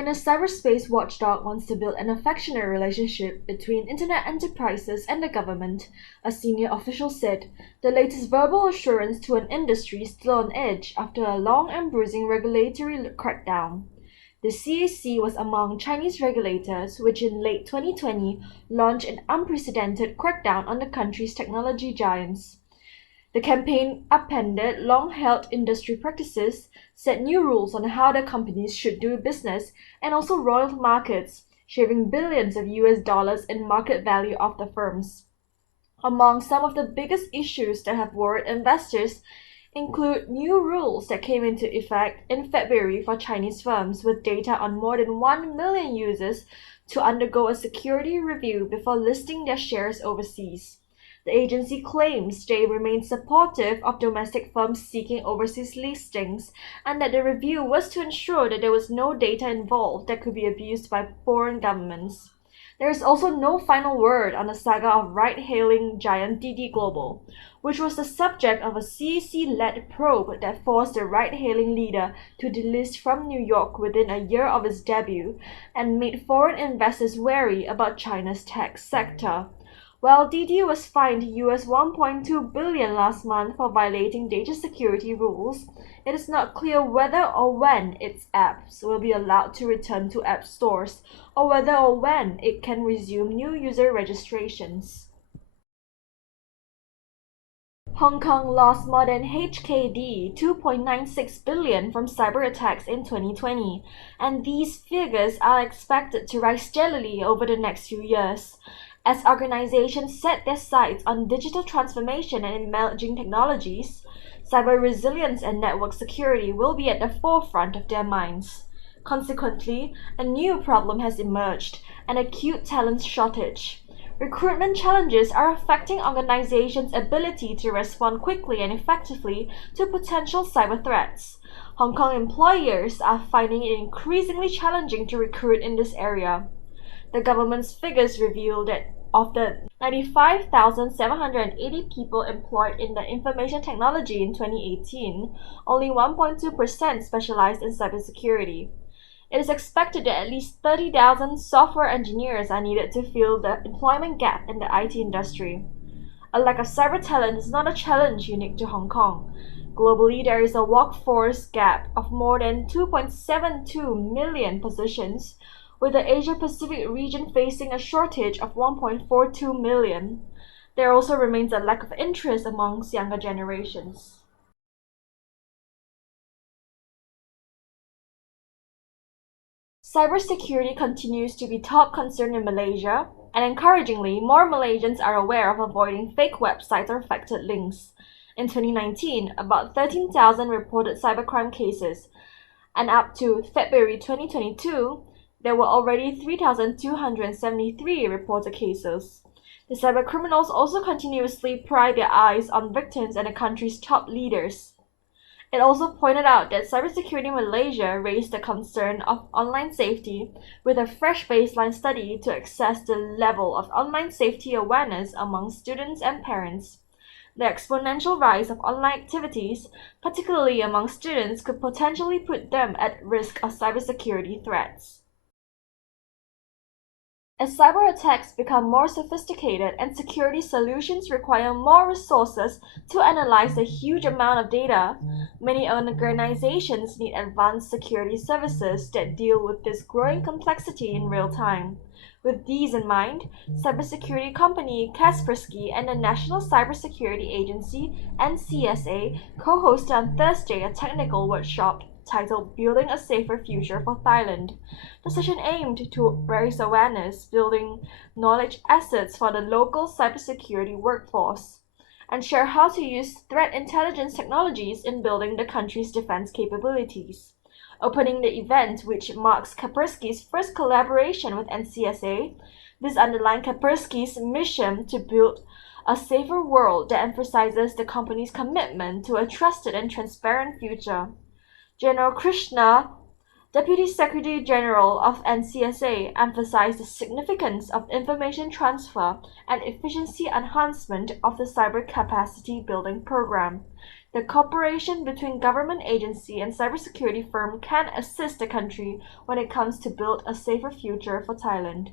China's cyberspace watchdog wants to build an affectionate relationship between internet enterprises and the government, a senior official said, the latest verbal assurance to an industry still on edge after a long and bruising regulatory crackdown. The CAC was among Chinese regulators which in late 2020 launched an unprecedented crackdown on the country's technology giants. The campaign upended long-held industry practices, set new rules on how the companies should do business, and also roiled markets, shaving billions of US dollars in market value of the firms. Among some of the biggest issues that have worried investors include new rules that came into effect in February for Chinese firms with data on more than 1 million users to undergo a security review before listing their shares overseas. The agency claims they remain supportive of domestic firms seeking overseas listings and that the review was to ensure that there was no data involved that could be abused by foreign governments. There is also no final word on the saga of ride-hailing giant Didi Global, which was the subject of a CAC-led probe that forced the ride-hailing leader to delist from New York within a year of its debut and made foreign investors wary about China's tech sector. While Didi was fined US $1.2 billion last month for violating data security rules, it is not clear whether or when its apps will be allowed to return to app stores, or whether or when it can resume new user registrations. Hong Kong lost more than HKD 2.96 billion from cyber attacks in 2020, and these figures are expected to rise steadily over the next few years. As organizations set their sights on digital transformation and emerging technologies, cyber resilience and network security will be at the forefront of their minds. Consequently, a new problem has emerged, an acute talent shortage. Recruitment challenges are affecting organizations' ability to respond quickly and effectively to potential cyber threats. Hong Kong employers are finding it increasingly challenging to recruit in this area. The government's figures reveal that of the 95,780 people employed in the information technology in 2018, only 1.2% specialized in cybersecurity. It is expected that at least 30,000 software engineers are needed to fill the employment gap in the IT industry. A lack of cyber talent is not a challenge unique to Hong Kong. Globally, there is a workforce gap of more than 2.72 million positions, with the Asia-Pacific region facing a shortage of 1.42 million. There also remains a lack of interest amongst younger generations. Cybersecurity continues to be top concern in Malaysia, and encouragingly, more Malaysians are aware of avoiding fake websites or affected links. In 2019, about 13,000 reported cybercrime cases, and up to February 2022, there were already 3,273 reported cases. The cybercriminals also continuously pry their eyes on victims and the country's top leaders. It also pointed out that Cybersecurity Malaysia raised the concern of online safety with a fresh baseline study to assess the level of online safety awareness among students and parents. The exponential rise of online activities, particularly among students, could potentially put them at risk of cybersecurity threats. As cyber attacks become more sophisticated and security solutions require more resources to analyze a huge amount of data, many organizations need advanced security services that deal with this growing complexity in real time. With these in mind, cybersecurity company KASPERSKY and the National Cybersecurity Agency (NCSA) co-hosted on Thursday a technical workshop titled Building a Safer Future for Thailand. The session aimed to raise awareness, building knowledge assets for the local cybersecurity workforce, and share how to use threat intelligence technologies in building the country's defense capabilities. Opening the event, which marks Kaspersky's first collaboration with NCSA, this underlined Kaspersky's mission to build a safer world that emphasizes the company's commitment to a trusted and transparent future. General Krishna, Deputy Secretary General of NCSA, emphasized the significance of information transfer and efficiency enhancement of the cyber capacity building program. The cooperation between government agency and cybersecurity firm can assist the country when it comes to build a safer future for Thailand.